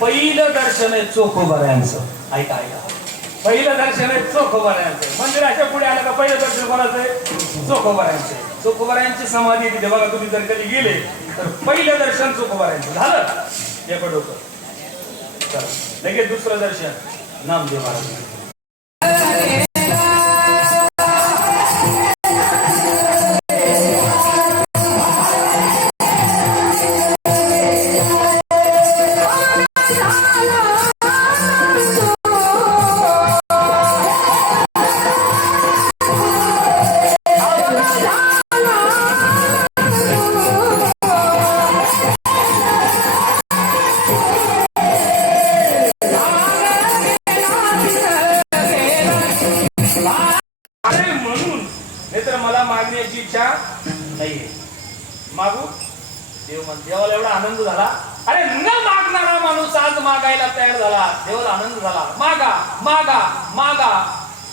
पहिलं दर्शन आहे चोखोबाऱ्यांचं. ऐका ऐका. पहिलं दर्शन आहे चोखोबाऱ्यांचं. मंदिराच्या पुढे आलं का पहिलं दर्शन कोणाचं आहे? चोखोबाऱ्यांचे चोखोबाऱ्यांची समाधी तिथे. बघा तुम्ही जर कधी गेले तर पहिलं दर्शन चोखोबाऱ्यांचं. झालं? हे डोकं चला. लगेच दुसरं दर्शन. नामदेव महाराज. मागण्याची इच्छा नाहीये. मागू? देव म्हण देवाला एवढा आनंद झाला. अरे न मागणारा माणूस आज मागायला तयार झाला. देवाला आनंद झाला. मागा मागा मागा.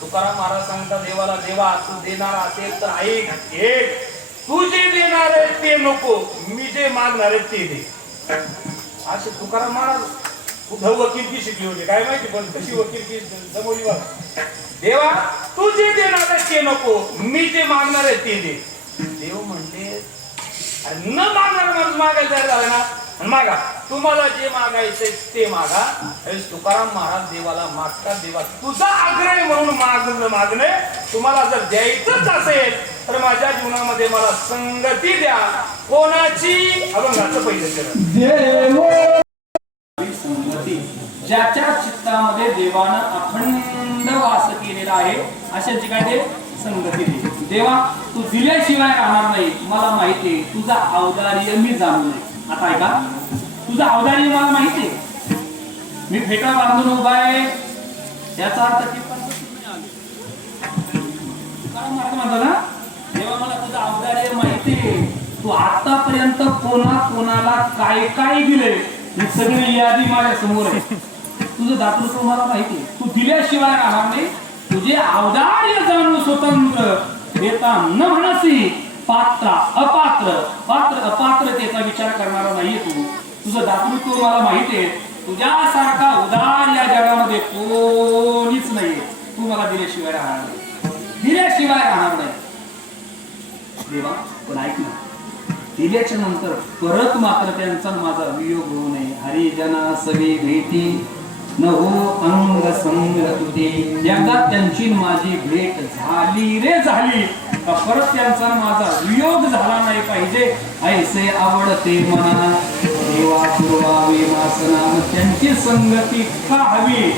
तुकाराम महाराज सांगता देवाला देवा तू देणार असेल तर ऐक एक तू जे देणार आहे ते नको. मी जे मागणार आहे ते दे. असे तुकाराम महाराज कुठं वकीलकी शिकली होती. काय माहिती पण कशी वकीलकी जमवली बघ देवा तू जे ते नको. मी जे मागणार आहे ते दे. देव म्हणले अरे न मागणार माणूस मागायला तयार झाला ना? मागा. तुम्हाला जे मागायचंय ते मागा. तुकाराम महाराज देवाला मागतात देवा. तुझा आग्रह म्हणून मागणं मागणे तुम्हाला जर द्यायचंच असेल तर माझ्या जीवनामध्ये मला संगती द्या. कोणाची? अभंगाचं पहिलं चरण संगती. ज्याच्या चित्तामध्ये देवानं अखंड वास केलेला आहे अशाची काय ते संगती देवा तू दिल्याशिवाय राहणार नाही. मला माहिती तुझा अवदार्य मी जाणू नये आता ऐका. तुझा अवदार्य मला माहिती मी फेटा बांधून उभा आहे. याचा अर्थ की तुकाराम म्हणतो ना? देवा मला तुझं अवदार्य माहिती तू आतापर्यंत कोणा कोणाला काय काय दिले ही सगळी यादी माझ्यासमोर आहे. तुझं दातृत्व मला माहिती तू दिल्याशिवाय राहणार नाही. तुझे अवदार्य जाणू स्वतंत्र देता न म्हणसी पात्र अपात्र. पात्र अपात्रतेचा विचार करणारा नाहीये तू. तुझं दातृत्व मला माहीत आहे. तुझ्यासारखा उदार या जगामध्ये कोणीच नाहीये. तू मला दिल्याशिवाय राहणार नाही. दिल्याशिवाय राहणार नाही. देवा पण ऐक ना. दिल्याच्या नंतर परत मात्र त्यांचा माझा वियोग होऊ नये. हरिजना सवे भेटी. न हो अंग संग तुझे. एकदा त्यांची माझी भेट झाली रे झाली. परत त्यांचा माझा वियोग झाला नाही पाहिजे? ऐसे आवडते मना देवा पुरवावे वासना त्यांची संगती का हवी?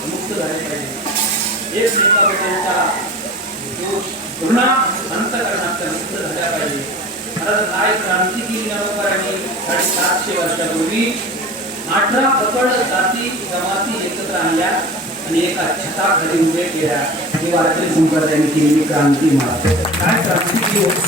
मुक्त झाले पाहिजे एक मुक्त झाल्या पाहिजे कारण काय क्रांती केली नवकरांनी वर्षापूर्वी अठरा पकड जाती जमाती एकत्र आणल्या आणि एका छताखाली उभे केल्या ही वारकरी संप्रदायाने केलेली क्रांती मला काय क्रांती केली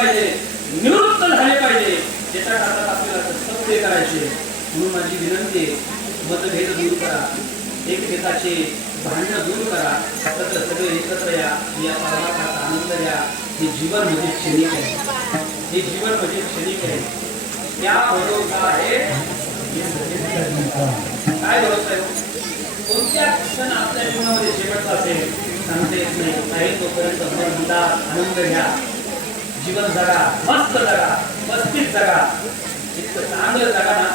पाहिजे. निवृत्त झाले पाहिजे. त्याच्या काळात आपल्याला सत्य करायचे म्हणून माझी विनंती मतभेद दूर करा. एकमेकाचे भांडणं दूर करा. एकत्र सगळे एकत्र या. या परमार्थाचा आनंद घ्या. हे जीवन म्हणजे क्षणिक आहे. हे जीवन म्हणजे क्षणिक आहे. या भरोसा आहे? काय भरोसा आहे? कोणत्या क्षण आपल्या जीवनामध्ये शेवटचा असेल? सांगता येत नाही. नाही तोपर्यंत आनंद घ्या. जीवन जगा मस्त जगा मस्तीत जगा. इतकं चांगलं जगा ना.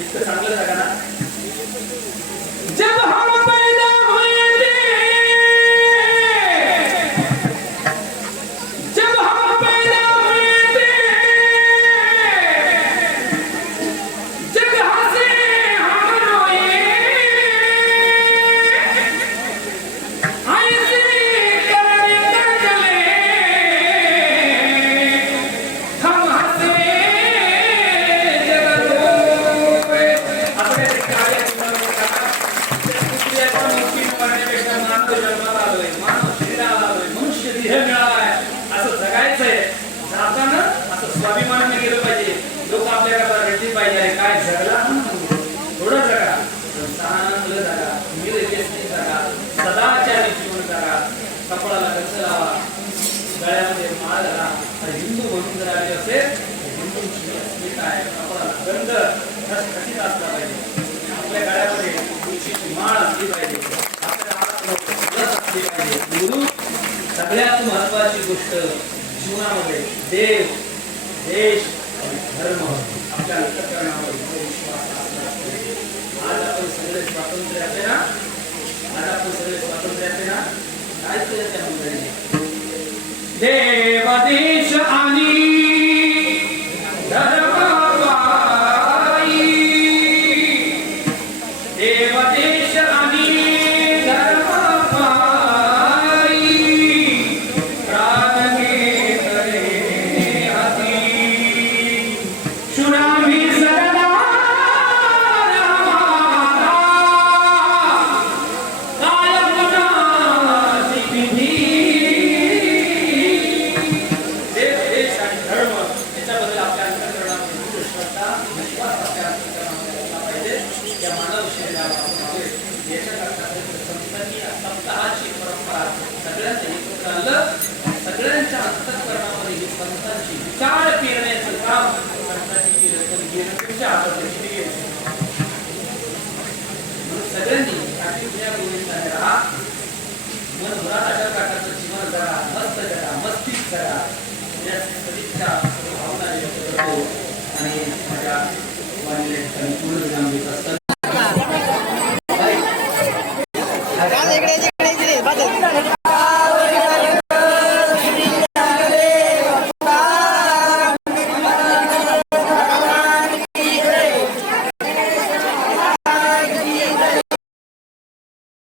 इतकं चांगलं जगा ना. जब हम गळ्यामध्ये माळ झाला तर हिंदू म्हणून जर आले असेल हिंदू हिंदूंची अस्मिता आहे कपडाला गंध खसखसीत असला पाहिजे आपल्या गळ्यामध्ये तुळशीची माळ असली पाहिजे आपल्या हातात असली पाहिजे गुरु सगळ्यात महत्वाची गोष्ट जीवनामध्ये देव देश आणि धर्म आपल्या अंतकरणामध्ये विश्वास असला पाहिजे. आज आपण सगळे स्वातंत्र्याचे ना आज आपण सगळे स्वातंत्र्याचे ना काय केलं त्या मंडळीने देव असताना इकडे इकडे इकडे